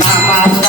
নামাজ